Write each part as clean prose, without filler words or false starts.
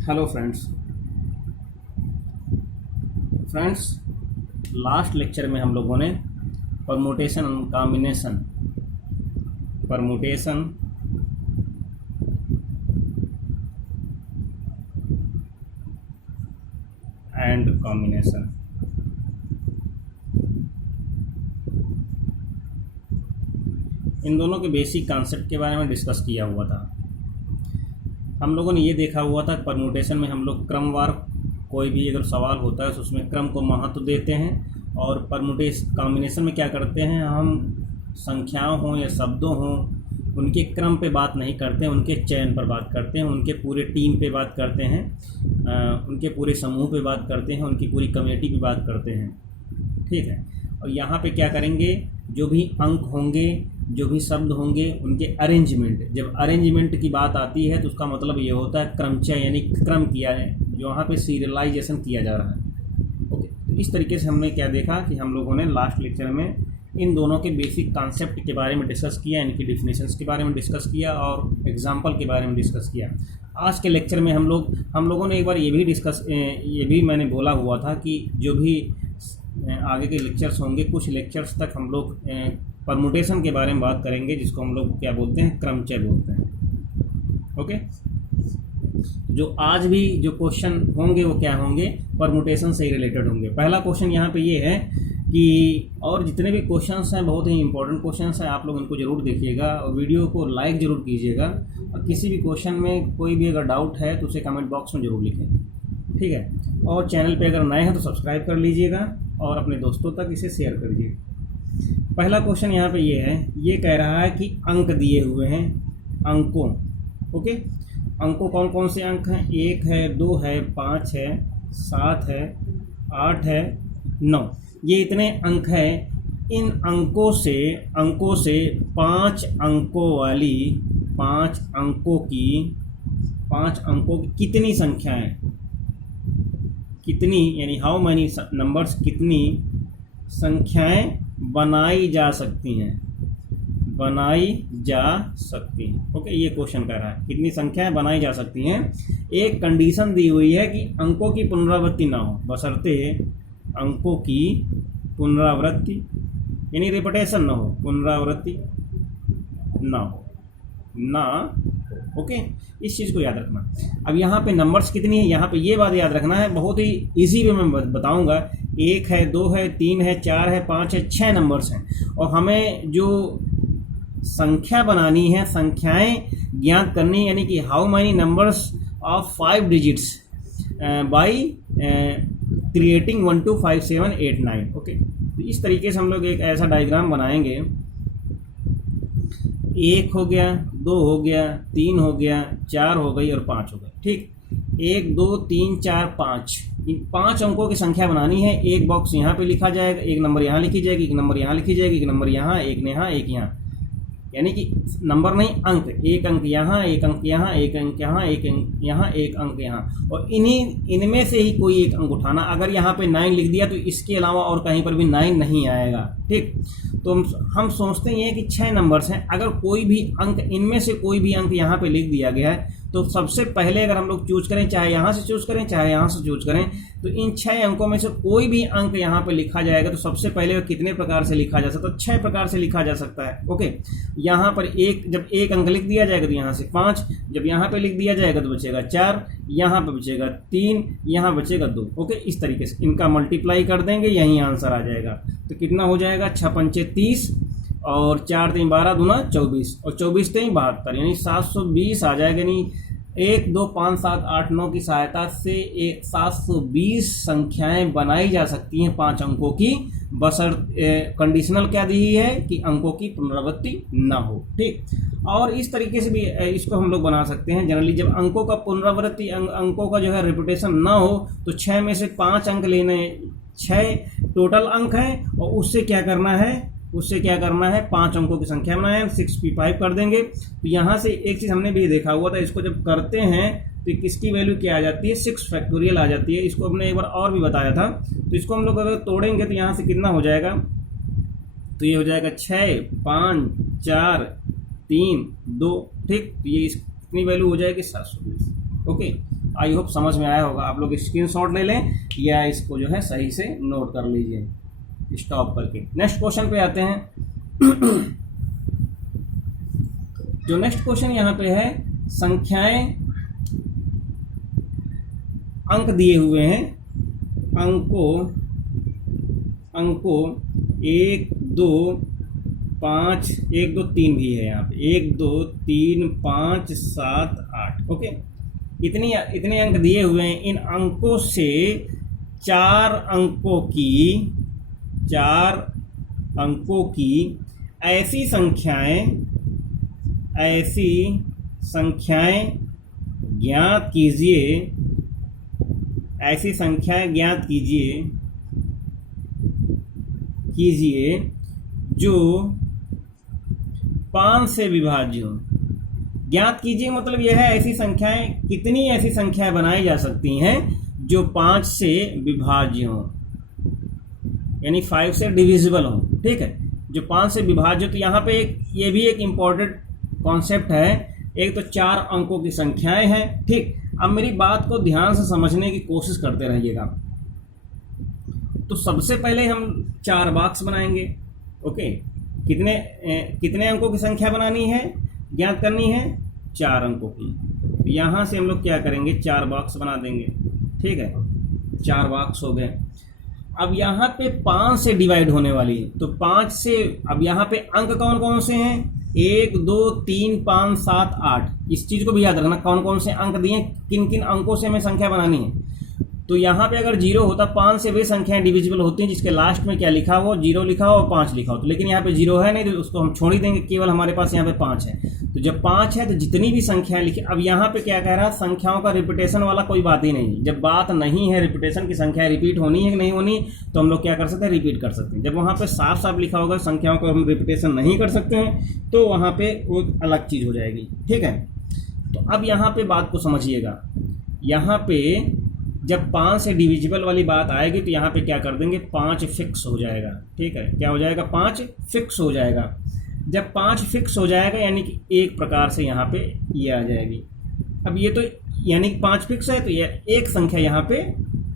Hello friends last lecture में हम लोगों ने परमुटेशन एंड कॉम्बिनेशन इन दोनों के बेसिक कॉन्सेप्ट के बारे में डिस्कस किया हुआ था। हम लोगों ने ये देखा हुआ था परमुटेशन में हम लोग क्रमवार कोई भी अगर सवाल होता है तो उसमें क्रम को महत्व देते हैं, और परमुटेशन कॉम्बिनेशन में क्या करते हैं, हम संख्याओं हों या शब्दों हों उनके क्रम पे बात नहीं करते हैं, उनके चयन पर बात करते हैं, उनके पूरे टीम पे बात करते हैं, उनके पूरे समूह पे बात करते हैं, उनकी पूरी कम्युनिटी पे बात करते हैं। ठीक है। और यहाँ पे क्या करेंगे, जो भी अंक होंगे, जो भी शब्द होंगे, उनके अरेंजमेंट, जब अरेंजमेंट की बात आती है तो उसका मतलब ये होता है क्रमचय, यानी क्रम किया है, जो यहाँ पे सीरियलाइजेशन किया जा रहा है। ओके, तो इस तरीके से हमने क्या देखा कि हम लोगों ने लास्ट लेक्चर में इन दोनों के बेसिक कॉन्सेप्ट के बारे में डिस्कस किया, इनकी डिफिनेशंस के बारे में डिस्कस किया और एग्जाम्पल के बारे में डिस्कस किया। आज के लेक्चर में हम लोगों ने एक बार ये भी मैंने बोला हुआ था कि जो भी आगे के लेक्चर्स होंगे, कुछ लेक्चर्स तक हम लोग परमुटेशन के बारे में बात करेंगे, जिसको हम लोग क्या बोलते हैं, क्रमचय बोलते हैं। ओके, जो आज भी जो क्वेश्चन होंगे वो क्या होंगे, परमुटेशन से रिलेटेड होंगे। पहला क्वेश्चन यहाँ पे ये है कि, और जितने भी क्वेश्चंस हैं बहुत ही इंपॉर्टेंट क्वेश्चंस हैं, आप लोग इनको जरूर देखिएगा और वीडियो को लाइक ज़रूर कीजिएगा, और किसी भी क्वेश्चन में कोई भी अगर डाउट है तो उसे कमेंट बॉक्स में ज़रूर लिखें। ठीक है। और चैनल पे अगर नए हैं तो सब्सक्राइब कर लीजिएगा और अपने दोस्तों तक इसे शेयर करिए। पहला क्वेश्चन यहाँ पे ये है, ये कह रहा है कि अंक दिए हुए हैं, अंकों। ओके, अंकों कौन कौन से अंक हैं, 1 है, 2 है, 5 है, 7 है, 8 है, 9, ये इतने अंक हैं। इन अंकों से 5 अंकों की कितनी संख्याएं, कितनी यानी हाउ मैनी नंबर्स, कितनी संख्याएं बनाई जा सकती हैं। ओके, ये क्वेश्चन कह रहा है कितनी संख्याएं बनाई जा सकती हैं। एक कंडीशन दी हुई है कि अंकों की पुनरावृत्ति ना हो, बशर्ते अंकों की पुनरावृत्ति यानी रिपीटेशन ना हो, पुनरावृत्ति ना। ओके, इस चीज़ को याद रखना। अब यहाँ पे नंबर्स कितनी है, यहाँ पे ये बात याद रखना है, बहुत ही इजी वे में बताऊंगा। 1 है, 2 है, 3 है, 4 है, 5 है, 6 नंबर्स हैं, और हमें जो संख्या बनानी है, संख्याएं ज्ञात करनी, यानी कि how many numbers of 5 digits by creating 1 2 5 7 8 9। Okay, तो इस तरीके से हम लोग एक ऐसा डायग्राम बनाएंगे। 1 हो गया, 2 हो गया, 3 हो गया, 4 हो गई और 5 हो गई। ठीक, 1 2 3 4 5, इन 5 अंकों की संख्या बनानी है। एक बॉक्स यहाँ पे लिखा जाएगा, एक नंबर यहाँ लिखी जाएगी, एक नंबर यहाँ लिखी जाएगी, एक नंबर यहाँ, एक यहाँ, एक यहाँ, यानी कि नंबर नहीं, अंक। एक अंक यहाँ, एक अंक यहाँ, एक अंक यहाँ, एक अंक यहाँ, एक अंक यहाँ, और इनमें से ही कोई एक अंक उठाना। अगर यहाँ पे 9 लिख दिया तो इसके अलावा और कहीं पर भी 9 नहीं आएगा। ठीक, तो हम सोचते हैं कि 6 नंबर्स हैं, अगर कोई भी अंक, इनमें से कोई भी अंक यहाँ पे लिख दिया गया है तो सबसे पहले अगर हम लोग चूज करें, चाहे यहाँ से चूज करें चाहे यहाँ से चूज करें, तो इन 6 अंकों में से कोई भी अंक यहाँ पे लिखा जाएगा तो सबसे पहले वो कितने प्रकार से लिखा जा सकता है, 6 प्रकार से लिखा जा सकता है। ओके, यहाँ पर जब एक अंक लिख दिया जाएगा तो यहाँ से 5, जब यहाँ पे लिख दिया जाएगा तो बचेगा 4, यहाँ पे बचेगा 3, यहाँ बचेगा 2। ओके, इस तरीके से इनका मल्टीप्लाई कर देंगे, यही आंसर आ जाएगा। तो कितना हो जाएगा, 6 पंचे 30 और 4 3 12 दूना 24 और 24 3 72, यानी 720 आ जाएगा। यानी 1 2 5 7 8 9 की सहायता से 720 संख्याएं बनाई जा सकती हैं 5 अंकों की, कंडीशनल क्या दी है कि अंकों की पुनरावृत्ति ना हो। ठीक, और इस तरीके से भी इसको हम लोग बना सकते हैं। जनरली जब अंकों का पुनरावृत्ति, अंकों का जो है रिपीटेशन ना हो, तो 6 में से 5 अंक लेने, 6 टोटल अंक हैं, और उससे क्या करना है, 5 अंकों की संख्या बनाना है, 6p5 कर देंगे। तो यहाँ से एक चीज़ हमने भी देखा हुआ था, इसको जब करते हैं तो किसकी वैल्यू क्या आ जाती है, 6 फैक्टोरियल आ जाती है। इसको हमने एक बार और भी बताया था। तो इसको हम लोग अगर तोड़ेंगे तो यहाँ से कितना हो जाएगा, तो ये हो जाएगा 6 5 4 3 2। ठीक, तो ये कितनी वैल्यू हो जाएगी, 720। ओके, आई होप समझ में आया होगा। आप लोग स्क्रीनशॉट ले लें या इसको जो है सही से नोट कर लीजिए स्टॉप करके। नेक्स्ट क्वेश्चन पे आते हैं। जो नेक्स्ट क्वेश्चन यहाँ पे है, संख्याएं, अंक दिए हुए हैं, अंकों 1 2 5, 1 2 3 भी है यहाँ पे, 1 2 3 5 7 8, ओके। इतने अंक दिए हुए हैं। इन अंकों से चार अंकों की ऐसी संख्याएं ज्ञात कीजिए जो 5 से विभाज्य हो। ज्ञात कीजिए मतलब यह है ऐसी संख्याएं, कितनी ऐसी संख्याएं बनाई जा सकती हैं जो 5 से विभाज्य हो, यानी 5 से डिविजिबल हो, ठीक है। जो 5 से विभाज्य, तो यहाँ पे ये भी एक इम्पॉर्टेंट कॉन्सेप्ट है। एक तो 4 अंकों की संख्याएं हैं, ठीक। अब मेरी बात को ध्यान से समझने की कोशिश करते रहिएगा। तो सबसे पहले हम 4 बॉक्स बनाएंगे, ओके। कितने अंकों की संख्या बनानी है, ज्ञात करनी है, 4 अंकों की। तो यहाँ से हम लोग क्या करेंगे, 4 बॉक्स बना देंगे, ठीक है। 4 बॉक्स हो गए। अब यहाँ पे 5 से डिवाइड होने वाली है, तो 5 से, अब यहाँ पे अंक कौन कौन से हैं, 1 2 3 5 7 8। इस चीज़ को भी याद रखना, कौन कौन से अंक दिए, किन किन अंकों से हमें संख्या बनानी है। तो यहाँ पे अगर 0 होता, 5 से वे संख्याएं डिविजिबल होती हैं जिसके लास्ट में क्या लिखा हो, 0 लिखा हो और 5 लिखा हो। तो लेकिन यहाँ पे 0 है नहीं, तो उसको हम छोड़ ही देंगे, केवल हमारे पास यहाँ पे 5 है। तो जब 5 है तो जितनी भी संख्याएं लिखी, अब यहाँ पे क्या कह रहा है, संख्याओं का रिपीटेशन वाला कोई बात ही नहीं। जब बात नहीं है रिपीटेशन की, संख्या रिपीट होनी है कि नहीं होनी, तो हम लोग क्या कर सकते हैं, रिपीट कर सकते हैं। जब वहाँ पे साफ साफ लिखा होगा संख्याओं को हम रिपीटेशन नहीं कर सकते हैं, तो वहाँ पे वो अलग चीज़ हो जाएगी, ठीक है। तो अब यहाँ पे बात को समझिएगा। यहाँ पे जब 5 से डिविजिबल वाली बात आएगी तो यहाँ पे क्या कर देंगे, 5 फिक्स हो जाएगा, ठीक है। क्या हो जाएगा, 5 फिक्स हो जाएगा। जब 5 फिक्स हो जाएगा यानी कि एक प्रकार से यहाँ पे ये आ जाएगी। अब ये तो यानी कि 5 फिक्स है, तो ये एक संख्या यहाँ पे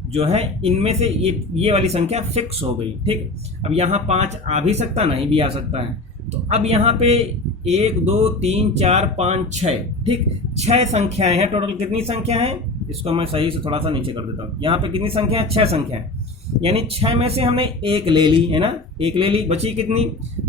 जो है, इनमें से ये वाली संख्या फिक्स हो गई, ठीक। अब यहाँ 5 आ भी सकता, नहीं भी आ सकता है। तो अब यहाँ पे 1 2 3 4 5 6, ठीक, 6 संख्याएं हैं टोटल। कितनी संख्या है, इसको मैं सही से थोड़ा सा नीचे कर देता हूँ। यहाँ पे कितनी संख्या है, 6 संख्या है। यानी 6 में से हमने 1 ले ली है ना, 1 ले ली, बची कितनी,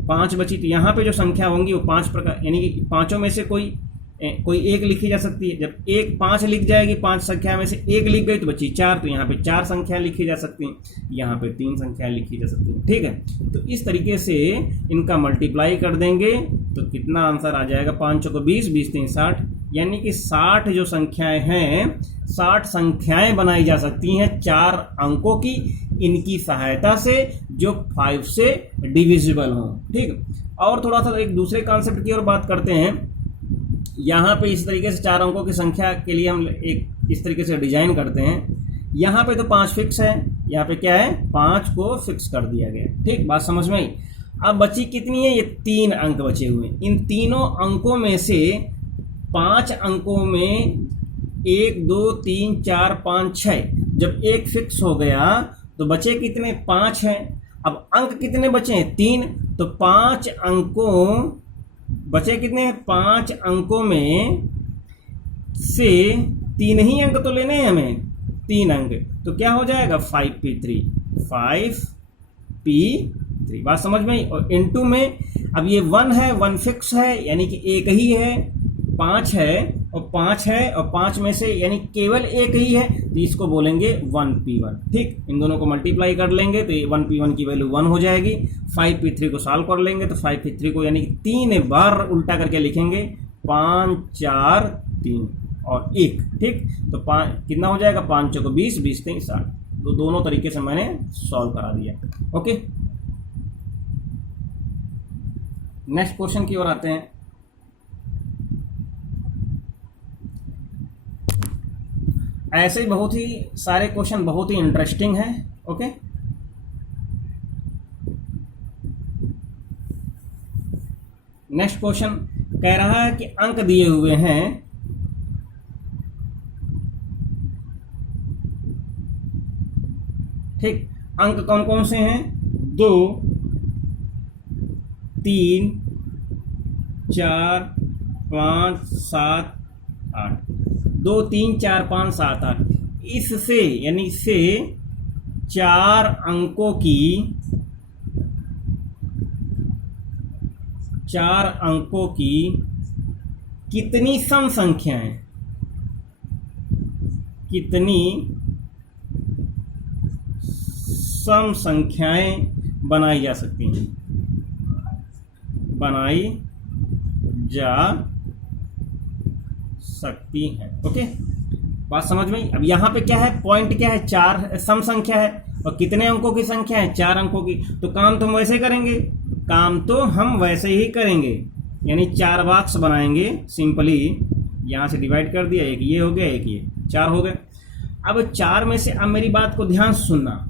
5 बची। तो यहाँ पे जो संख्या होंगी वो 5 प्रकार, यानी कि 5 में से कोई 1 लिखी जा सकती है। जब 5 लिख जाएगी, 5 संख्या में से 1 लिख गई तो बची 4, तो यहाँ पे 4 संख्या लिखी जा सकती हैं, यहाँ पे 3 संख्या लिखी जा सकती हैं, ठीक है। तो इस तरीके से इनका मल्टीप्लाई कर देंगे तो कितना आंसर आ जाएगा, 5 चौको 20, 20 3 60, यानी कि 60 जो संख्याएं हैं, 60 संख्याएं बनाई जा सकती हैं 4 अंकों की, इनकी सहायता से, जो 5 से डिविजिबल हों, ठीक। और थोड़ा सा एक दूसरे कॉन्सेप्ट की ओर बात करते हैं। यहाँ पे इस तरीके से 4 अंकों की संख्या के लिए हम एक इस तरीके से डिजाइन करते हैं। यहाँ पे तो 5 फिक्स है, यहाँ पे क्या है, 5 को फिक्स कर दिया गया, ठीक। बात समझ में आई। अब बची कितनी है, ये 3 अंक बचे हुए। इन तीनों अंकों में से 5 अंकों में 1 2 3 4 5 6, जब 1 फिक्स हो गया तो बचे कितने, 5 हैं। अब अंक कितने बचे हैं, 3, तो 5 अंकों बचे कितने, 5 अंकों में से 3 ही अंक तो लेने हैं हमें, 3 अंक, तो क्या हो जाएगा, 5p3, 5p3। बात समझ में आई। और इनटू में अब ये 1 है, 1 फिक्स है, यानी कि एक ही है, 5 है और 5 है, और 5 में से यानी केवल एक ही है, तो इसको बोलेंगे 1p1, ठीक। इन दोनों को मल्टीप्लाई कर लेंगे तो ये 1p1 की वैल्यू 1 हो जाएगी। 5p3 को सॉल्व कर लेंगे तो 5p3 को यानी कि 3 बार उल्टा करके लिखेंगे, 5 4 3 और 1, ठीक। तो 5 कितना हो जाएगा, 5 चौको 20, 20 3 60। तो दोनों तरीके से मैंने सॉल्व करा दिया, ओके। नेक्स्ट क्वेश्चन की ओर आते हैं। ऐसे ही बहुत ही सारे क्वेश्चन बहुत ही इंटरेस्टिंग है, ओके। नेक्स्ट क्वेश्चन कह रहा है कि अंक दिए हुए हैं, ठीक, अंक कौन कौन से हैं? 2, 3, 4, 5, 7, 8। 2, 3, 4, 5, 7, 8। इससे यानी से 4 अंकों की 4 अंकों की कितनी सम संख्याएं, कितनी सम संख्याएं बनाई जा सकती हैं, बनाई जा सकती हैं। ओके, बात समझ में? अब यहाँ पे क्या है, पॉइंट क्या है? 4 सम संख्या है और कितने अंकों की संख्या है? 4 अंकों की। तो काम तो हम वैसे करेंगे, काम तो हम वैसे ही करेंगे, यानी 4 बॉक्स बनाएंगे सिंपली। यहाँ से डिवाइड कर दिया, एक ये हो गया, एक ये, 4 हो गए। अब 4 में से, अब मेरी बात को ध्यान से सुनना,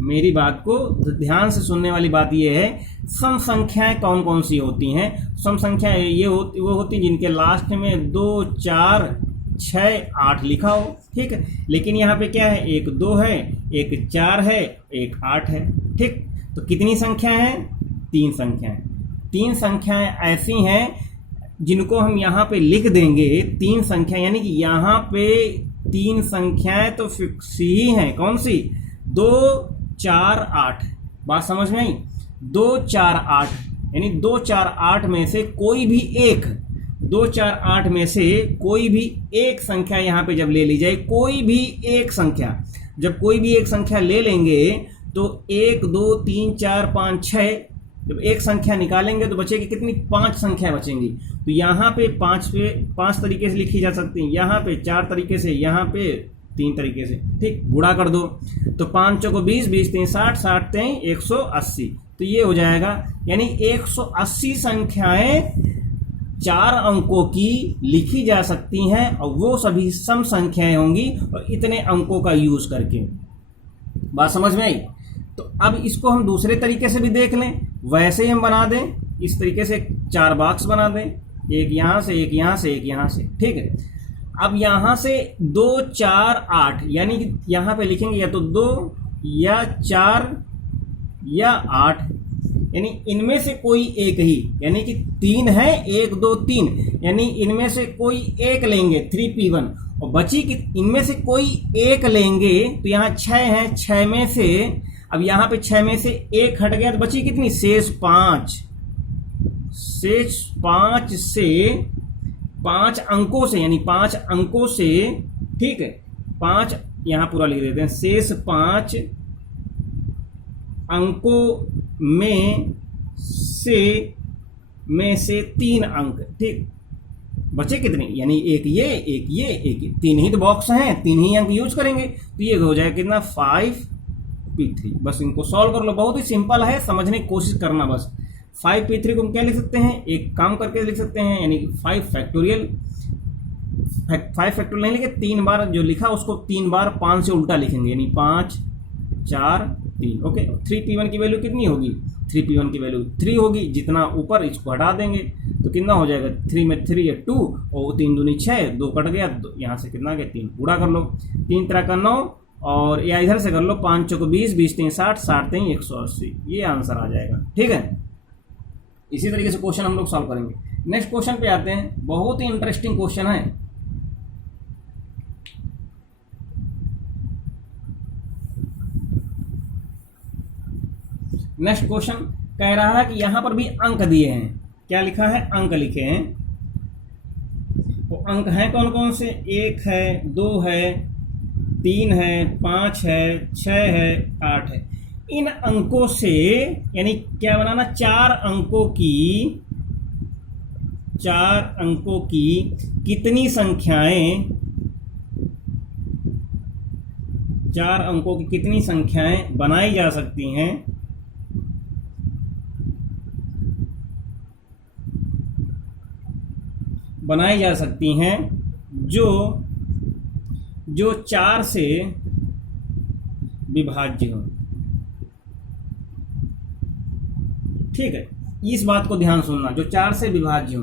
मेरी बात को ध्यान से सुनने वाली बात यह है, सम संख्याएं कौन कौन सी होती हैं? सम संख्याएं ये वो होती हैं जिनके लास्ट में 2, 4, 6, 8 लिखा हो। ठीक है, लेकिन यहाँ पे क्या है, एक 2 है, एक 4 है, एक 8 है। ठीक, तो कितनी संख्या है? 3 संख्याएं। 3 संख्याएं ऐसी हैं जिनको हम यहाँ पे लिख देंगे, 3 संख्या, यानी कि यहाँ पे 3 संख्याएं तो फिक्स ही हैं। कौन सी? 2, 4, 8। बात समझ में आई? 2, 4, 8, यानी 2, 4, 8 में से कोई भी एक, 2, 4, 8 में से कोई भी एक संख्या यहाँ पे जब ले ली जाए, कोई भी एक संख्या, जब कोई भी एक संख्या ले लेंगे तो 1, 2, 3, 4, 5, 6, जब एक संख्या निकालेंगे तो बचेगी कितनी? 5 संख्या बचेंगी। तो यहाँ पे 5 तरीके से लिखी जा सकती है, यहाँ पे 4 तरीके से, यहाँ पे 3 तरीके से। ठीक, गुणा कर दो तो 5 चौको 20, 20 3 60, 60 3 180, तो ये हो जाएगा। यानी 180 संख्याएं 4 अंकों की लिखी जा सकती हैं और वो सभी सम संख्याएं होंगी और इतने अंकों का यूज करके। बात समझ में आई? तो अब इसको हम दूसरे तरीके से भी देख लें, वैसे ही हम बना दें, इस तरीके से 4 बॉक्स बना दें, एक यहाँ से, एक यहाँ से, एक यहाँ से। ठीक है, अब यहाँ से 2, 4, 8, यानी कि यहाँ पे लिखेंगे या तो 2 या 4 या 8, यानी इनमें से कोई एक ही, यानी कि 3 है, 1, 2, 3, यानी इनमें से कोई एक लेंगे 3p1 और बची कि इनमें से कोई एक लेंगे। तो यहाँ 6 है, 6 में से, अब यहाँ पे 6 में से एक हट गया तो बची कितनी? शेष 5। शेष 5 से 5 अंकों से, यानी 5 अंकों से, ठीक है, 5 यहाँ पूरा लिख देते हैं, शेष 5 अंकों में से 3 अंक। ठीक, बचे कितने? यानी एक ये, एक ये, एक ये, 3 ही तो बॉक्स हैं, 3 ही अंक यूज करेंगे, तो ये हो जाएगा कितना? 5p3। बस इनको सॉल्व कर लो, बहुत ही सिंपल है, समझने की कोशिश करना बस। 5p3 को हम क्या लिख सकते हैं? एक काम करके लिख सकते हैं, यानी 5 फैक्टोरियल नहीं लिखे, 3 बार जो लिखा उसको 3 बार 5 से उल्टा लिखेंगे, यानी 5, 4, 3। ओके, 3p1 की वैल्यू कितनी होगी? 3p1 की वैल्यू 3 होगी, जितना ऊपर इसको हटा देंगे तो कितना हो जाएगा? 3 में 3 या 2 और 3 दूनी 6, 2 कट गया, यहाँ से कितना गया? 3। पूरा कर लो, 3 तरह का 9, और या इधर से कर लो, 5 चौको 20, 20 3 60, 60 3 180, ये आंसर आ जाएगा। ठीक है, इसी तरीके से क्वेश्चन हम लोग सॉल्व करेंगे। नेक्स्ट क्वेश्चन पे आते हैं, बहुत ही इंटरेस्टिंग क्वेश्चन है। नेक्स्ट क्वेश्चन कह रहा है कि यहां पर भी अंक दिए हैं, क्या लिखा है? अंक लिखे हैं। वो अंक हैं कौन कौन से? 1 है, 2 है, 3 है, 5 है, 6 है, 8 है। इन अंकों से, यानी क्या बनाना? 4 अंकों की कितनी संख्याएं, 4 अंकों की कितनी संख्याएं बनाई जा सकती हैं, जो 4 से विभाज्य हो। ठीक है, इस बात को ध्यान सुनना, जो 4 से विभाज्य हो।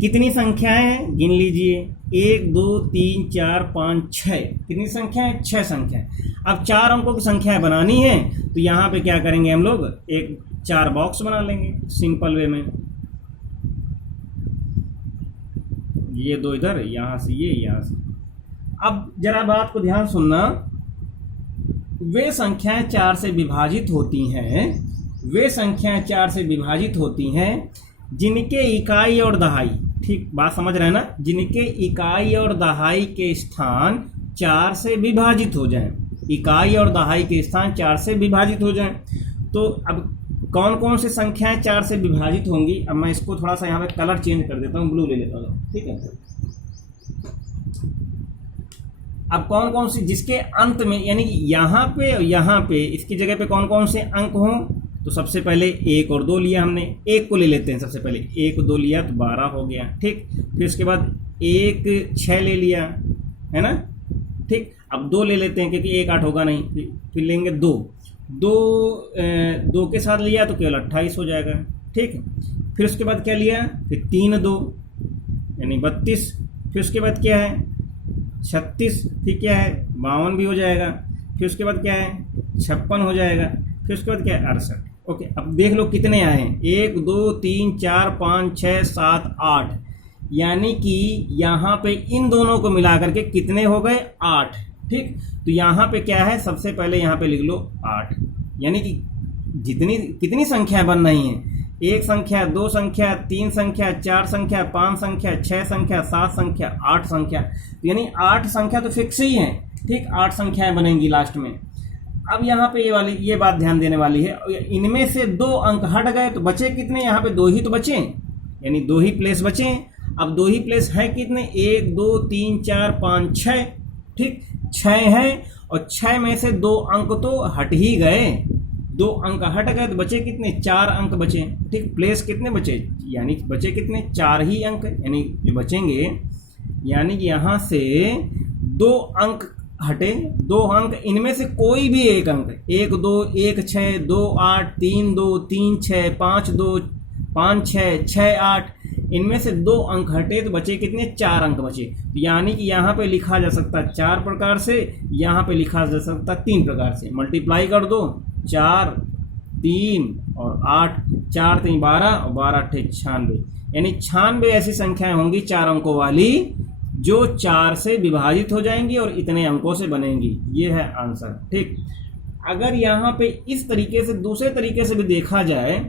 कितनी संख्याएं हैं? गिन लीजिए, 1 2 3 4 5 6, कितनी संख्या है? 6 संख्या है। अब 4 अंकों की संख्याएं बनानी है तो यहाँ पे क्या करेंगे हम लोग, एक 4 बॉक्स बना लेंगे सिंपल वे में। ये 2 इधर, यहाँ से ये, यहाँ से। अब जरा बात को ध्यान सुनना, वे संख्याएं 4 से विभाजित होती हैं, वे संख्याएं 4 से विभाजित होती हैं जिनके इकाई और दहाई, ठीक बात समझ रहे हैं ना, जिनके इकाई और दहाई के स्थान 4 से विभाजित हो जाएं, इकाई और दहाई के स्थान 4 से विभाजित हो जाएं। तो अब कौन कौन सी संख्याएं 4 से विभाजित होंगी, अब मैं इसको थोड़ा सा यहाँ पे कलर चेंज कर देता हूँ, ब्लू ले लेता हूँ, ठीक है। अब कौन कौन सी जिसके अंत में, यानी कि यहाँ पे इसकी जगह पे कौन कौन से अंक हों, तो सबसे पहले 1 और 2 लिया हमने, 1 को ले लेते हैं सबसे पहले, 1 2 लिया तो 12 हो गया, ठीक। फिर उसके बाद 1 6 ले लिया, है ना, ठीक। अब 2 ले लेते हैं क्योंकि 1 8 होगा नहीं, फिर लेंगे 2 2 के साथ लिया तो केवल 28 हो जाएगा, ठीक। फिर उसके बाद क्या लिया, फिर 3 2 यानी 32, फिर उसके बाद क्या है 36, फिर क्या है 52 भी हो जाएगा, फिर उसके बाद क्या है 56 हो जाएगा, फिर उसके बाद क्या है 68। ओके, अब देख लो कितने आए हैं, 1 2 3 4 5 6 7 8, यानी कि यहाँ पे इन दोनों को मिला करके कितने हो गए 8, ठीक। तो यहाँ पे क्या है, सबसे पहले यहाँ पे लिख लो 8, यानी कि जितनी कितनी संख्या बन रही हैं, 1 संख्या 2 संख्या 3 संख्या 4 संख्या 5 संख्या 6 संख्या 7 संख्या 8 संख्या, तो यानी 8 संख्या तो फिक्स ही है, ठीक। 8 संख्याएं बनेंगी लास्ट में। अब यहाँ पे ये बात ध्यान देने वाली है, इनमें से 2 अंक हट गए तो बचे कितने, यहाँ पे 2 ही तो बचे, यानी 2 ही प्लेस बचे। अब 2 ही प्लेस है कितने, 1 2 3 4 5 6, ठीक 6 हैं, और 6 में से 2 अंक तो हट ही गए, 2 अंक हट गए तो बचे कितने, 4 अंक बचे, ठीक। प्लेस कितने बचे, यानी बचे कितने 4 ही अंक, यानी जो बचेंगे, यानी कि यहाँ से 2 अंक हटे, 2 अंक, इनमें से कोई भी एक अंक, 1 2 1 6 2 8 3 2 3 6 5 2 5 6 6 8, इनमें से 2 अंक हटे तो बचे कितने, 4 अंक बचे। यानी कि यहाँ पे लिखा जा सकता 4 प्रकार से, यहाँ पे लिखा जा सकता 3 प्रकार से। मल्टीप्लाई कर दो, 4 3 और 8, 4 3 12 और 12 8 96, यानी 96 ऐसी संख्याएं होंगी 4 अंकों वाली जो 4 से विभाजित हो जाएंगी और इतने अंकों से बनेंगी। ये है आंसर, ठीक। अगर यहाँ पे इस तरीके से, दूसरे तरीके से भी देखा जाए,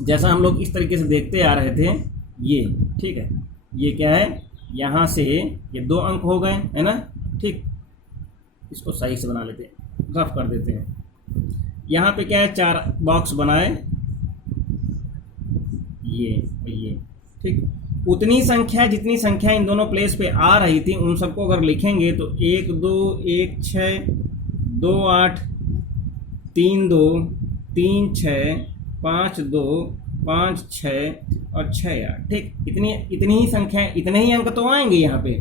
जैसा हम लोग इस तरीके से देखते आ रहे थे, ये ठीक है, ये क्या है, यहाँ से ये 2 अंक हो गए, है ना, ठीक। इसको सही से बना लेते हैं, रफ कर देते हैं। यहाँ पे क्या है, 4 बॉक्स बनाए, ये ठीक। उतनी संख्या जितनी संख्या इन दोनों प्लेस पे आ रही थी उन सबको अगर लिखेंगे तो 1 2 1 6 2 8 3 2 3 6 5 2 5 6 और 6 8, ठीक। इतनी ही संख्या, इतने ही अंक तो आएंगे यहाँ पे।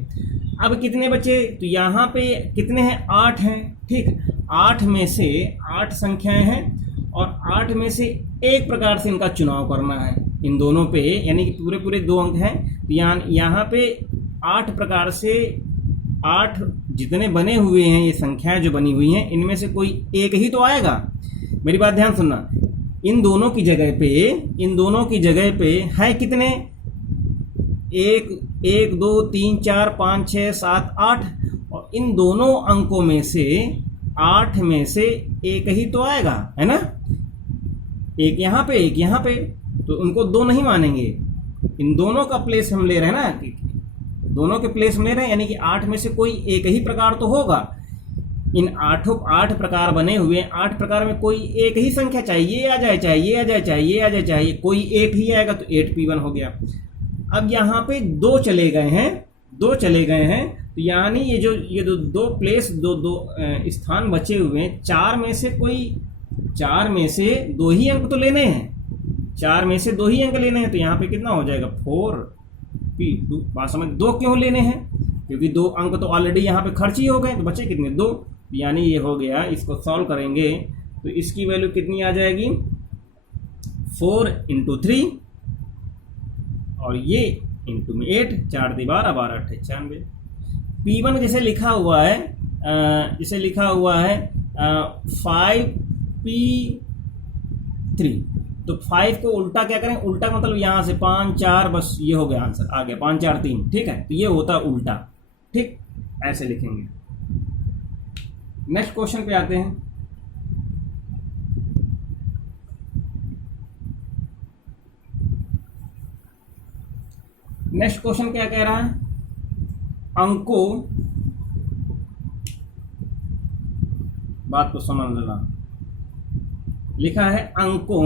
अब कितने बचे, तो यहाँ पे कितने हैं, 8 हैं, ठीक। 8 में से 8 संख्याएं हैं और 8 में से एक प्रकार से इनका चुनाव करना है इन दोनों पे, यानी कि पूरे 2 अंक हैं, तो यहाँ पे 8 प्रकार से 8 जितने बने हुए हैं, ये संख्याएं जो बनी हुई हैं, इनमें से कोई एक ही तो आएगा। मेरी बात ध्यान सुनना, इन दोनों की जगह पे है कितने, 1 2 3 4 5 6 7 8, और इन दोनों अंकों में से 8 में से एक ही तो आएगा, है ना, एक यहाँ पे एक यहाँ पे, तो उनको 2 नहीं मानेंगे। इन दोनों का प्लेस हम ले रहे हैं ना, दोनों के प्लेस में ले रहे हैं, यानी कि 8 में से कोई एक ही प्रकार तो होगा। इन 8 प्रकार बने हुए हैं, 8 प्रकार में कोई एक ही संख्या चाहिए आ जाए, कोई एक ही आएगा तो 8p1 हो गया। अब यहाँ पे 2 चले गए हैं, तो यानी ये जो 2 प्लेस, दो स्थान बचे हुए हैं, 4 में से 2 ही अंक तो लेने हैं, 4 में से 2 ही अंक लेने हैं, तो यहाँ पे कितना हो जाएगा 4p2। बात समझ, 2 क्यों लेने हैं, क्योंकि 2 अंक तो ऑलरेडी यहाँ पे खर्च ही हो गए, तो बचे कितने 2, यानी ये हो गया। इसको सॉल्व करेंगे तो इसकी वैल्यू कितनी आ जाएगी, 4 × 3, और ये इंटू में 8, 4 × 12 12 98। P1 जैसे लिखा हुआ है 5P3, तो 5 को उल्टा क्या करें, उल्टा मतलब यहाँ से 5 4, बस ये हो गया आंसर, आ गया 5 4 3, ठीक है, तो ये होता है उल्टा, ठीक, ऐसे लिखेंगे। नेक्स्ट क्वेश्चन पे आते हैं। नेक्स्ट क्वेश्चन क्या कह रहा है, अंकों, बात को समझ लेना, लिखा है अंकों,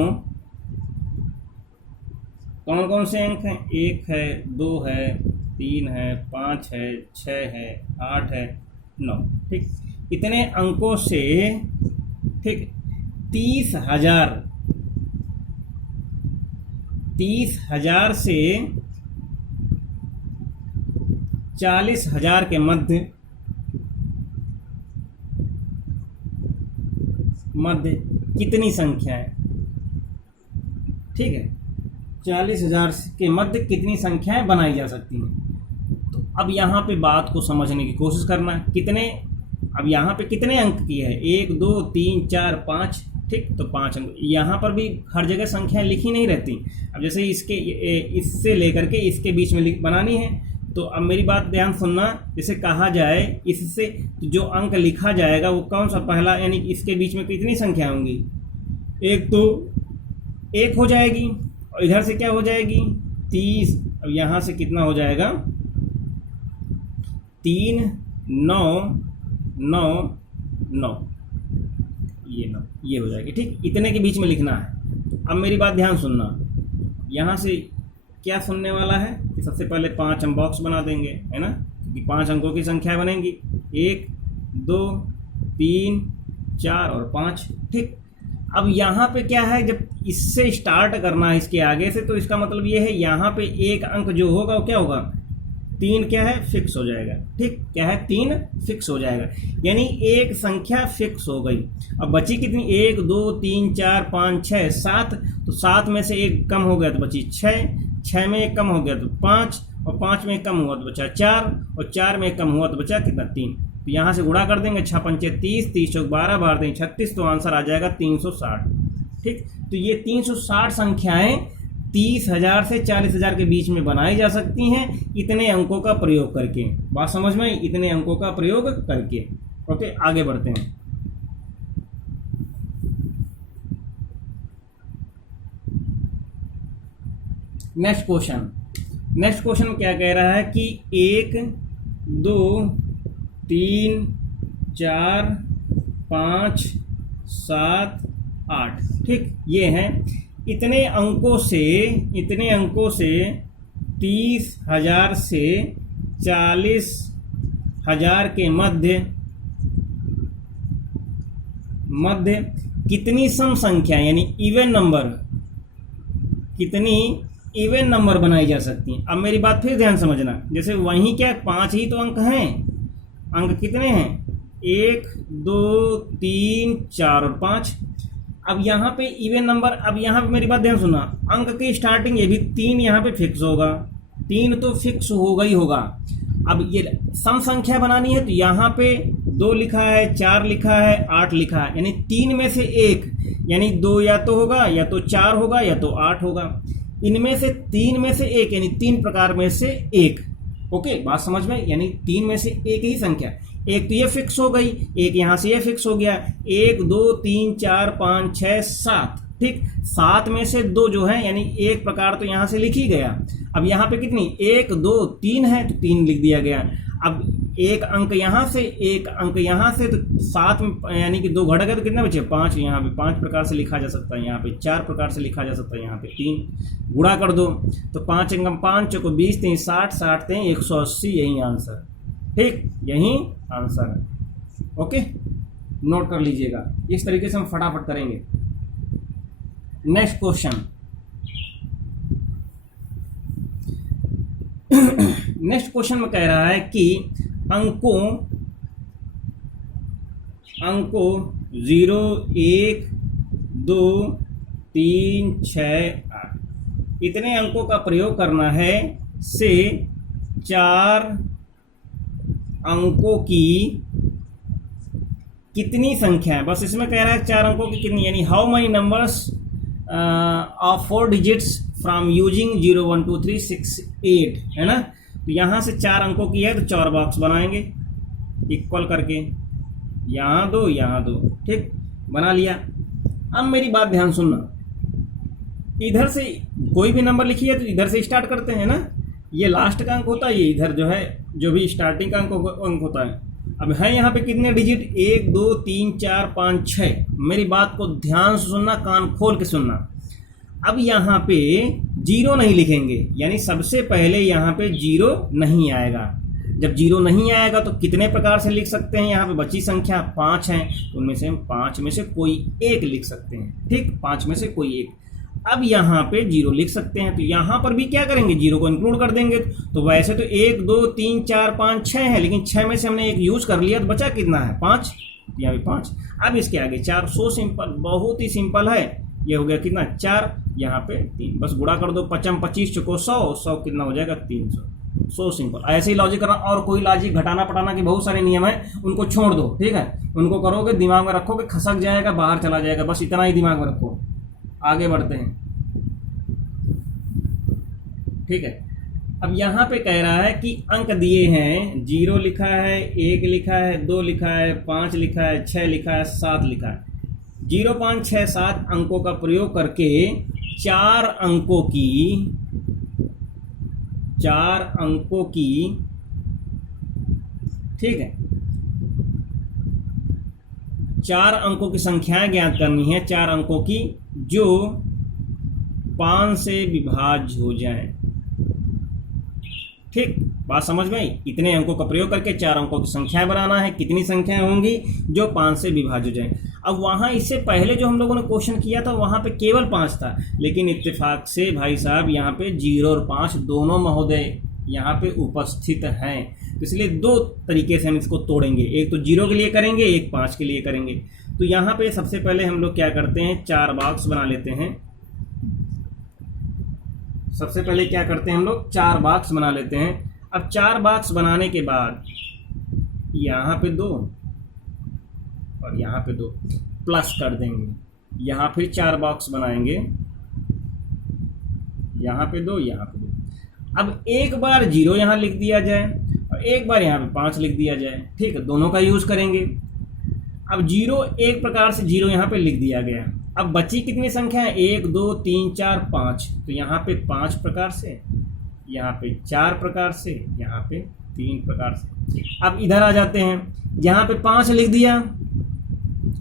कौन कौन से अंक हैं, 1 है, 2 है, 3 है, 5 है, 6 है, 8 है, 9, ठीक, इतने अंकों से, ठीक, 30,000 से 40,000 के मध्य कितनी संख्या है, ठीक है, 40,000 के मध्य कितनी संख्याएं बनाई जा सकती हैं। तो अब यहाँ पे बात को समझने की कोशिश करना है, कितने, अब यहाँ पे कितने अंक की है, 1 2 3 4 5, ठीक, तो 5 अंक, यहाँ पर भी हर जगह संख्याएं लिखी नहीं रहती। अब जैसे इससे लेकर के इसके बीच में बनानी है, तो अब मेरी बात ध्यान सुनना, जैसे कहा जाए इससे जो अंक लिखा जाएगा वो कौन सा पहला, यानी इसके बीच में कितनी संख्या होंगी, एक तो 1 हो जाएगी, और इधर से क्या हो जाएगी 30, अब यहाँ से कितना हो जाएगा 3 9 9 9, ये हो जाएगी, ठीक, इतने के बीच में लिखना है। अब मेरी बात ध्यान सुनना, यहाँ से क्या सुनने वाला है कि सबसे पहले 5 हम बॉक्स बना देंगे, है ना, क्योंकि 5 अंकों की संख्या बनेंगी, 1 2 3 4 और 5, ठीक। अब यहाँ पे क्या है, जब इससे स्टार्ट करना है इसके आगे से, तो इसका मतलब ये है यहाँ पे एक अंक जो होगा वो क्या होगा, 3 क्या है, फिक्स हो जाएगा, ठीक, क्या है 3 फिक्स हो जाएगा, यानी एक संख्या फिक्स हो गई। अब बची कितनी, 1 2 3 4 5 6 7, तो 7 में से एक कम हो गया तो बची 6 में एक कम हो गया तो 5, और 5 में एक कम हुआ तो बचा 4, और 4 में एक कम हुआ तो बचा कितना 3। तो यहाँ से गुणा कर देंगे, 6 पंचे 30, 30 चौक 12, 12 देंगे 36, तो आंसर आ जाएगा 360, ठीक। तो ये 360 संख्याएं 30,000 से 40,000 के बीच में बनाई जा सकती हैं इतने अंकों का प्रयोग करके। बात समझ में, इतने अंकों का प्रयोग करके। ओके, आगे बढ़ते हैं। नेक्स्ट क्वेश्चन क्या कह रहा है कि 1 2 3 4 5 7 8, ठीक, ये हैं इतने अंकों से 30,000 से 40,000 के मध्य कितनी सम संख्या, यानी इवन नंबर, कितनी इवन नंबर बनाई जा सकती हैं। अब मेरी बात फिर ध्यान समझना, जैसे वहीं क्या 5 ही तो अंक हैं, अंक कितने हैं, 1 2 3 4 और 5। अब यहाँ पे इवन नंबर, अब यहाँ पे मेरी बात ध्यान सुनना, अंक की स्टार्टिंग ये भी 3 यहाँ पे फिक्स होगा, 3 तो फिक्स होगा ही होगा। अब ये सम संख्या बनानी है तो यहाँ पे 2 लिखा है, 4 लिखा है, 8 लिखा है, यानी 3 में से एक, यानी 2 या तो होगा, या तो 4 होगा, या तो 8 होगा। इनमें से 3 में से एक, यानी 3 प्रकार में से एक। ओके, बात समझ में, यानी 3 में से एक ही संख्या, एक तो ये फिक्स हो गई, एक यहाँ से ये फिक्स हो गया, 1 2 3 4 5 6 7, ठीक, 7 में से 2 जो है, यानी एक प्रकार तो यहाँ से लिख ही गया। अब यहाँ पे कितनी, 1 2 3 है तो 3 लिख दिया गया। अब एक अंक यहाँ से, एक अंक यहाँ से, तो 7 में यानी कि 2 घट गए तो कितना बचे, 5। यहाँ पे 5 प्रकार से लिखा जा सकता है, यहाँ पे 4 प्रकार से लिखा जा सकता है, यहाँ पे 3। गुणा कर दो तो 5 अंक 5 चौको 20, 3 60, 60 3 180, यही आंसर, ठीक, यही आंसर है। ओके, नोट कर लीजिएगा, इस तरीके से हम फटाफट करेंगे। नेक्स्ट क्वेश्चन, नेक्स्ट क्वेश्चन में कह रहा है कि अंकों 0 1 2 3 6 8 इतने अंकों का प्रयोग करना है से 4 अंकों की कितनी संख्या है, बस इसमें कह रहा है 4 अंकों की कितनी, यानी how many numbers of 4 digits from using 0 1 2 3 6 8, है ना। तो यहाँ से 4 अंकों की है तो 4 बॉक्स बनाएंगे इक्वल करके, यहाँ 2 यहाँ 2, ठीक, बना लिया। अब मेरी बात ध्यान सुनना, इधर से कोई भी नंबर लिखिए तो इधर से स्टार्ट करते हैं ना, ये लास्ट का अंक होता है, ये इधर जो है जो भी स्टार्टिंग का अंक होता है। अब है यहाँ पे कितने डिजिट, 1 2 3 4 5 6। मेरी बात को ध्यान से सुनना, कान खोल के सुनना। अब यहाँ पे 0 नहीं लिखेंगे, यानी सबसे पहले यहाँ पे 0 नहीं आएगा। जब 0 नहीं आएगा तो कितने प्रकार से लिख सकते हैं, यहाँ पे बची संख्या 5 है, तो उनमें से हम 5 में से कोई एक लिख सकते हैं, ठीक, 5 में से कोई एक। अब यहाँ पे 0 लिख सकते हैं, तो यहाँ पर भी क्या करेंगे, 0 को इंक्लूड कर देंगे। तो वैसे तो 1 2 3 4 5 6 है, लेकिन 6 में से हमने एक यूज कर लिया, तो बचा कितना है, 5, यहाँ भी 5। अब इसके आगे 4, सो सिंपल, बहुत ही सिंपल है। ये हो गया कितना, 4, यहाँ पे 3, बस गुणा कर दो, 5 25 चुको 100, 100 कितना हो जाएगा, 300। So simple. ऐसे ही लॉजिक करना, और कोई लॉजिक घटाना पटाना के बहुत सारे नियम है, उनको छोड़ दो, ठीक है, उनको करोगे दिमाग में रखोगे, खसक जाएगा, बाहर चला जाएगा, बस इतना ही दिमाग में रखो। आगे बढ़ते हैं, ठीक है। अब यहाँ पे कह रहा है कि अंक दिए हैं, 0 लिखा है, 1 लिखा है, 2 लिखा है, 5 लिखा है, 6 लिखा है, 7 लिखा है। 0 5 6 7 अंकों का प्रयोग करके 4 अंकों की, ठीक है, 4 अंकों की संख्याएं ज्ञात करनी है, 4 अंकों की जो 5 से विभाज्य हो जाए, ठीक, बात समझ में आई। इतने अंकों का प्रयोग करके 4 अंकों की संख्याएं बनाना है, कितनी संख्याएं होंगी, जो 5 से विभाज्य हो जाए। अब वहां इससे पहले जो हम लोगों ने क्वेश्चन किया था वहां पे केवल 5 था, लेकिन इत्तेफाक से भाई साहब यहाँ पे 0 और 5 दोनों महोदय यहाँ पे उपस्थित हैं, तो इसलिए 2 तरीके से हम इसको तोड़ेंगे, एक तो 0 के लिए करेंगे, एक 5 के लिए करेंगे। तो यहाँ पे सबसे पहले हम लोग क्या करते हैं, 4 बॉक्स बना लेते हैं। सबसे पहले क्या करते हैं हम लोग, 4 बॉक्स बना लेते हैं। अब 4 बॉक्स बनाने के बाद यहाँ पे 2 और यहाँ पे 2 प्लस कर देंगे, यहाँ फिर 4 बॉक्स बनाएंगे, यहाँ पे 2 यहाँ पे 2। अब एक बार 0 यहाँ लिख दिया जाए और एक बार यहाँ पे 5 लिख दिया जाए, ठीक है, दोनों का यूज करेंगे। अब 0 एक प्रकार से 0 यहाँ पे लिख दिया गया। अब बची कितनी संख्या है, 1 2 3 4 5, तो यहाँ पे 5 प्रकार से, यहाँ पे 4 प्रकार से, यहाँ पे 3 प्रकार से। अब इधर आ जाते हैं, यहाँ पे 5 लिख दिया,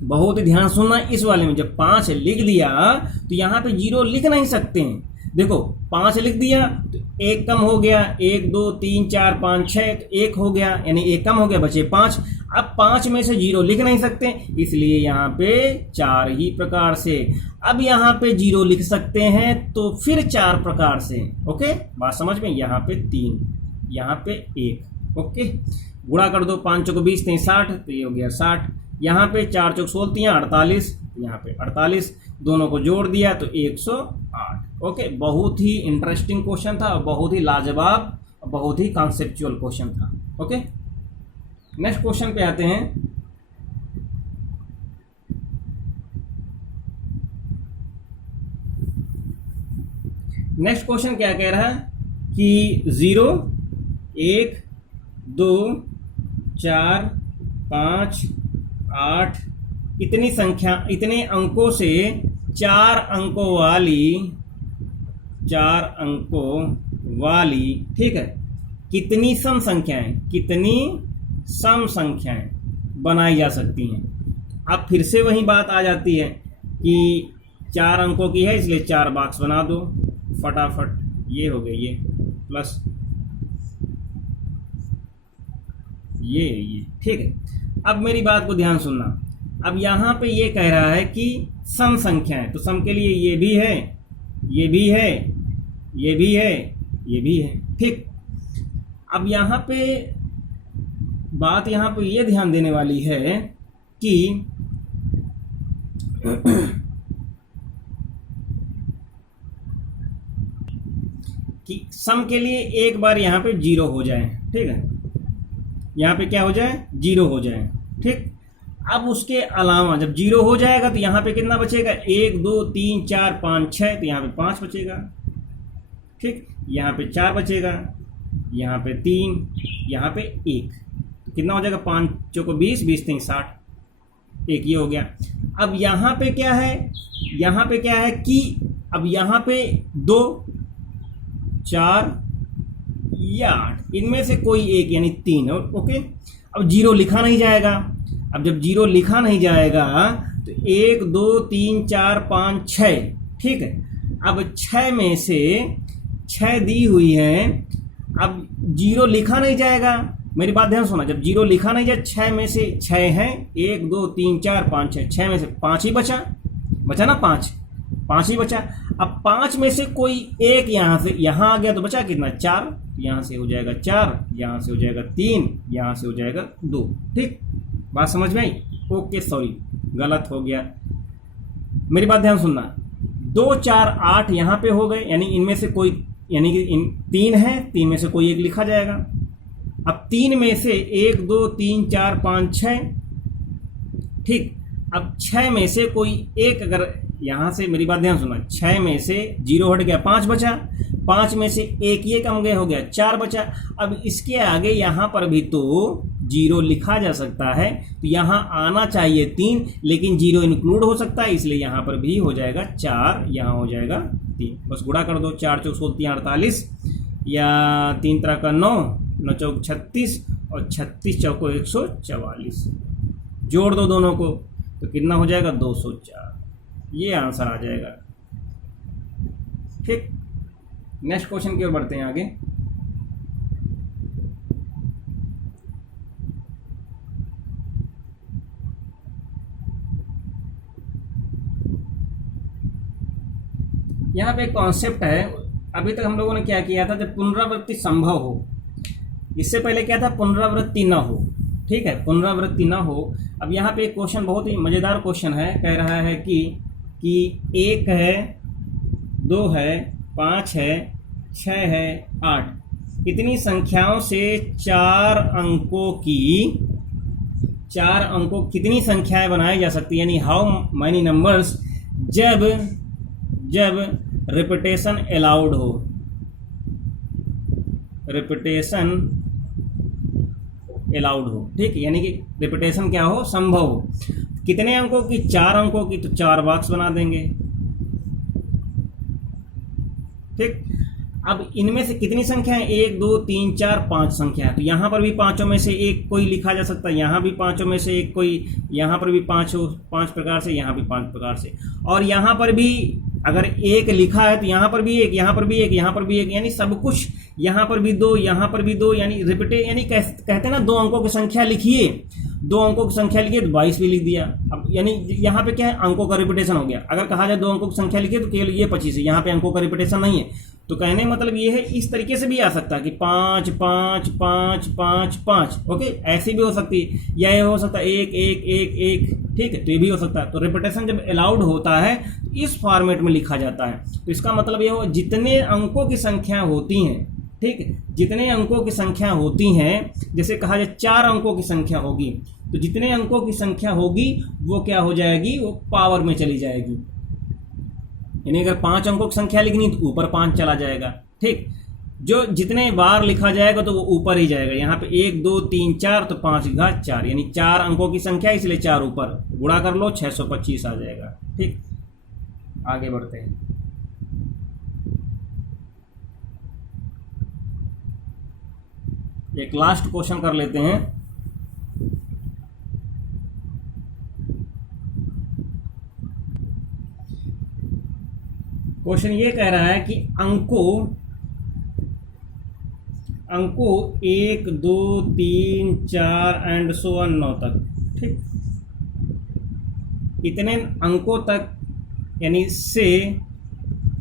बहुत ही ध्यान सुनना इस वाले में, जब 5 लिख दिया तो यहाँ पे 0 लिख नहीं सकते हैं। देखो 5 लिख दिया तो 1 कम हो गया, 1 2 3 4 5 6, तो 1 हो गया, यानी 1 कम हो गया, बचे 5। अब 5 में से 0 लिख नहीं सकते, इसलिए यहाँ पे 4 ही प्रकार से। अब यहाँ पे 0 लिख सकते हैं तो फिर 4 प्रकार से, ओके, बात समझ में। यहाँ पे 3, यहाँ पे 1, ओके, गुणा कर दो, 5 चौको 20 3 60, तो ये हो गया 60। यहाँ पे 4 चौक 16 48, यहाँ पे 48, दोनों को जोड़ दिया तो 108। ओके, बहुत ही इंटरेस्टिंग क्वेश्चन था, बहुत ही लाजवाब, बहुत ही कॉन्सेप्चुअल क्वेश्चन था। ओके, नेक्स्ट क्वेश्चन पे आते हैं। नेक्स्ट क्वेश्चन क्या कह रहा है कि 0 1 2 4 5 8 इतनी संख्या, इतने अंकों से 4 अंकों वाली, ठीक है, कितनी सम संख्याएं बनाई जा सकती हैं। अब फिर से वही बात आ जाती है कि 4 अंकों की है, इसलिए 4 बॉक्स बना दो फटाफट। ये हो गए, ये प्लस ये, ठीक है। अब मेरी बात को ध्यान सुनना। अब यहाँ पे ये कह रहा है कि सम संख्या है, तो सम के लिए ये भी है, ये भी है, ये भी है, ये भी है, ठीक। अब यहाँ पे बात, यहाँ पे ये ध्यान देने वाली है कि कि सम के लिए एक बार यहाँ पे 0 हो जाए, ठीक है, यहाँ पे क्या हो जाए, 0 हो जाए, ठीक। अब उसके अलावा जब 0 हो जाएगा तो यहाँ पे कितना बचेगा, 1 2 3 4 5 6, तो यहाँ पे 5 बचेगा, ठीक, यहाँ पे 4 बचेगा, यहाँ पे 3, यहाँ पे 1, तो कितना हो जाएगा, 5 चौको 20, 20 3 60, एक ये हो गया। अब यहाँ पे क्या है, यहाँ पे क्या है कि अब यहाँ पे 2 4 या 8, इनमें से कोई एक यानी 3, ओके। अब 0 लिखा नहीं जाएगा, अब जब 0 लिखा नहीं जाएगा तो 1 2 3 4 5 6, ठीक है। अब 6 में से 6 दी हुई है, अब 0 लिखा नहीं जाएगा, मेरी बात ध्यान सुना, जब 0 लिखा नहीं जाए, 6 में से 6 है, 1 2 3 4 5 6, 6 में से 5 ही बचा ना, 5 ही बचा। अब 5 में से कोई एक यहाँ से यहाँ आ गया तो बचा कितना, 4, यहाँ से हो जाएगा 4, यहाँ से हो जाएगा 3, यहाँ से हो जाएगा 2, ठीक, बात समझ में आई, ओके। सॉरी गलत हो गया, मेरी बात ध्यान सुनना, 2 4 8 यहाँ पे हो गए, यानी इनमें से कोई, यानी कि इन 3 है, 3 में से कोई एक लिखा जाएगा। अब 3 में से 1 2 3 4 5 6, ठीक। अब 6 में से कोई एक, अगर यहाँ से मेरी बात ध्यान सुना, 6 में से 0 हट गया, 5 बचा, 5 में से एक ये कम गया, हो गया 4 बचा। अब इसके आगे यहाँ पर भी तो 0 लिखा जा सकता है, तो यहाँ आना चाहिए 3, लेकिन 0 इंक्लूड हो सकता है, इसलिए यहाँ पर भी हो जाएगा 4, यहाँ हो जाएगा 3, बस गुणा कर दो, 4 चौक 16 48, या 3 तरह का 9, 9 चौक 36, और 36 चौको 144, जोड़ दो दोनों को तो कितना हो जाएगा, 204, ये आंसर आ जाएगा, ठीक। नेक्स्ट क्वेश्चन की ओर बढ़ते हैं आगे। यहाँ पे एक कॉन्सेप्ट है, अभी तक हम लोगों ने क्या किया था, जब पुनरावृत्ति संभव हो, इससे पहले क्या था, पुनरावृत्ति न हो, ठीक है, पुनरावृत्ति न हो। अब यहाँ पे एक क्वेश्चन बहुत ही मज़ेदार क्वेश्चन है, कह रहा है कि 1 है, 2 है, 5 है, 6 है, 8, इतनी संख्याओं से 4 अंकों कितनी संख्याएं बनाई जा सकती है, यानी हाउ मैनी नंबर्स, जब रिपीटेशन अलाउड हो, रिपीटेशन अलाउड हो, ठीक, यानी कि रिपीटेशन क्या हो, संभव हो। कितने अंकों की, 4 अंकों की, तो 4 बॉक्स बना देंगे, ठीक। अब इनमें से कितनी संख्या है, 1 2 3 4 5 संख्या है, तो यहाँ पर भी पांचों में से एक कोई लिखा जा सकता है, यहाँ भी पांचों में से एक कोई, यहाँ पर भी 5 प्रकार से, यहाँ भी 5 प्रकार से, और यहाँ पर भी अगर 1 लिखा है तो यहाँ पर भी 1, यहाँ पर भी 1, यहाँ पर भी 1, यानी सब कुछ, यहाँ पर भी 2, यहाँ पर भी 2, यानी रिपीटे, यानी कहते हैं ना 2 अंकों की संख्या लिखिए, 2 अंकों की संख्या लिखिए तो 22 भी लिख दिया। अब यानी यहाँ पे क्या है, अंकों का रिपीटेशन हो गया। अगर कहा जाए 2 अंकों की संख्या लिखिए तो केवल ये 25 है, यहाँ पे अंकों का रिपीटेशन नहीं है। तो कहने मतलब ये है, इस तरीके से भी आ सकता है कि 5 5 5 5 5, ओके, ऐसी भी हो सकती है, या ये हो सकता है 1 1 1 1, ठीक है, तो ये भी हो सकता है। तो रिपीटेशन जब अलाउड होता है तो इस फॉर्मेट में लिखा जाता है। तो इसका मतलब ये हो, जितने अंकों की संख्या होती हैं, ठीक है, जितने अंकों की संख्या होती हैं, जैसे कहा जाए 4 अंकों की संख्या होगी, तो जितने अंकों की संख्या होगी वो क्या हो जाएगी, वो पावर में चली जाएगी। यानी अगर 5 अंकों की संख्या लिखनी तो ऊपर 5 चला जाएगा, ठीक। जो जितने बार लिखा जाएगा तो वो ऊपर ही जाएगा। यहाँ पे 1 2 3 4, तो 5 की घात 4, यानी 4 अंकों की संख्या, इसलिए 4 ऊपर, गुणा कर लो 625 आ जाएगा, ठीक। आगे बढ़ते हैं। एक लास्ट क्वेश्चन कर लेते हैं। क्वेश्चन ये कह रहा है कि अंकों 1 2 3 4 एंड सो ऑन 9 तक, ठीक, इतने अंकों तक, यानी से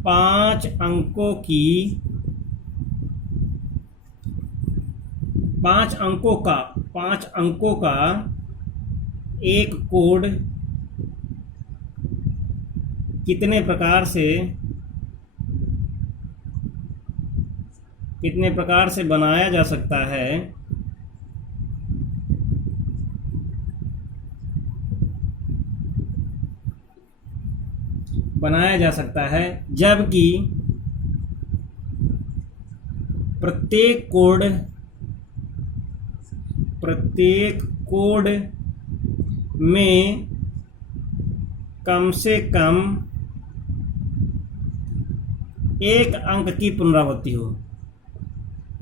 5 अंकों की, 5 अंकों का एक कोड कितने प्रकार से कितने प्रकार से बनाया जा सकता है, जबकि प्रत्येक कोड में कम से कम एक अंक की पुनरावृत्ति हो,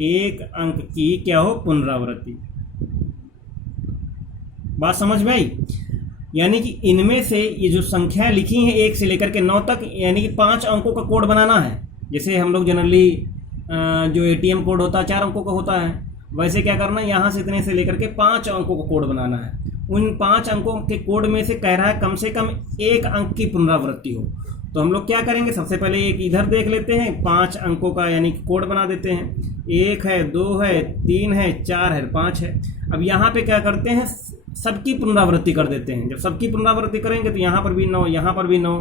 एक अंक की क्या हो, पुनरावृत्ति। बात समझ में आई? यानी कि इनमें से ये जो संख्या लिखी है 1 से लेकर के 9 तक, यानी कि 5 अंकों का कोड बनाना है। जैसे हम लोग जनरली जो ATM कोड होता है 4 अंकों का होता है, वैसे क्या करना है, यहाँ से इतने से लेकर के 5 अंकों का कोड बनाना है। उन 5 अंकों के कोड में से कह रहा है कम से कम एक अंक की पुनरावृत्ति हो। तो हम लोग क्या करेंगे, सबसे पहले एक इधर देख लेते हैं, 5 अंकों का यानी कि कोड बना देते हैं। 1 है, 2 है, 3 है, 4 है, 5 है। अब यहाँ पे क्या करते हैं, सबकी पुनरावृत्ति कर देते हैं। जब सबकी पुनरावृत्ति करेंगे तो यहाँ पर भी 9, यहाँ पर भी 9,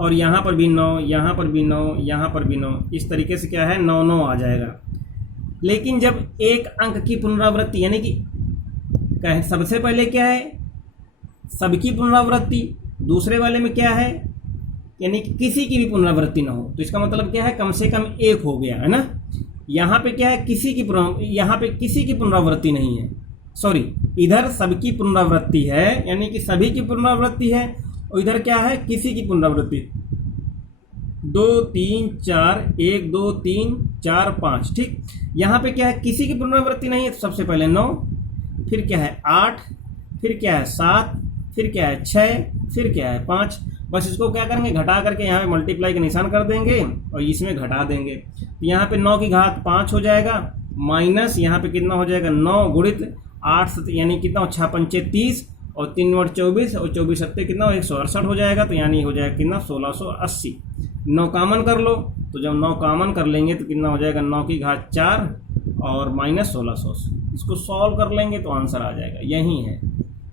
और यहाँ पर भी 9, यहाँ पर भी 9, यहाँ पर भी 9। इस तरीके से क्या है, 9 9 आ जाएगा। लेकिन जब एक अंक की पुनरावृत्ति यानी कि सबसे पहले क्या है, सबकी पुनरावृत्ति, दूसरे वाले में क्या है, यानी कि किसी की भी पुनरावृत्ति ना हो, तो इसका मतलब क्या है, कम से कम एक हो गया है ना। यहाँ पे क्या है, यहाँ पे किसी की पुनरावृत्ति नहीं है, सॉरी, इधर सबकी पुनरावृत्ति है, यानी कि सभी की पुनरावृत्ति है, और इधर क्या है, किसी की पुनरावृत्ति। 2 3 4, 1 2 3 4 5, ठीक। यहाँ पे क्या है, किसी की पुनरावृत्ति नहीं है, तो सबसे पहले 9, फिर क्या है 8, फिर क्या है 7, फिर क्या है 6, फिर क्या है 5। बस इसको क्या करेंगे, घटा करके यहाँ पे मल्टीप्लाई का निशान कर देंगे और इसमें घटा देंगे। तो यहाँ पे 9 की घात 5 हो जाएगा, माइनस यहाँ पे कितना हो जाएगा, 9 गुणित 8 यानी कितना, 6 पंचे 30 और 3 और 24 और 24 सत्ते कितना, 168 हो जाएगा। तो यानी हो जाएगा कितना, 1680। 9 कामन कर लो, तो जब 9 कामन कर लेंगे तो कितना हो जाएगा, 9 की घात 4 और माइनस 1680। इसको सॉल्व कर लेंगे तो आंसर आ जाएगा, यही है।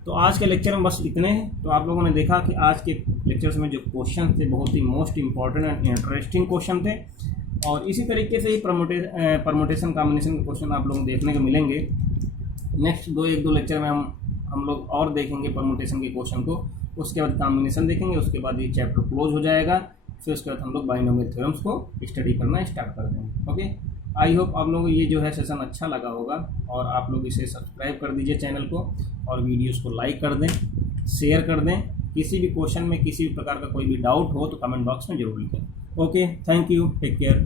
तो आज के लेक्चर में बस इतने हैं। तो आप लोगों ने देखा कि आज के लेक्चर्स में जो क्वेश्चन थे बहुत ही most important and interesting question थे, और इसी तरीके से ही परमुटेशन कॉम्बिनेशन के क्वेश्चन आप लोगों को देखने को मिलेंगे। नेक्स्ट 1-2 लेक्चर में हम लोग और देखेंगे परमुटेशन के क्वेश्चन को, उसके बाद कॉम्बिनेशन देखेंगे, उसके बाद ये चैप्टर क्लोज हो जाएगा। फिर उसके बाद हम लोग बाइनोमियल थ्योरम्स को स्टडी करना स्टार्ट कर देंगे। ओके, आई होप आप लोगों को ये जो है सेशन अच्छा लगा होगा, और आप लोग इसे सब्सक्राइब कर दीजिए चैनल को, और वीडियोस को लाइक कर दें, शेयर कर दें। किसी भी क्वेश्चन में किसी भी प्रकार का कोई भी डाउट हो तो कमेंट बॉक्स में जरूर लिखें। Okay, thank you, take care.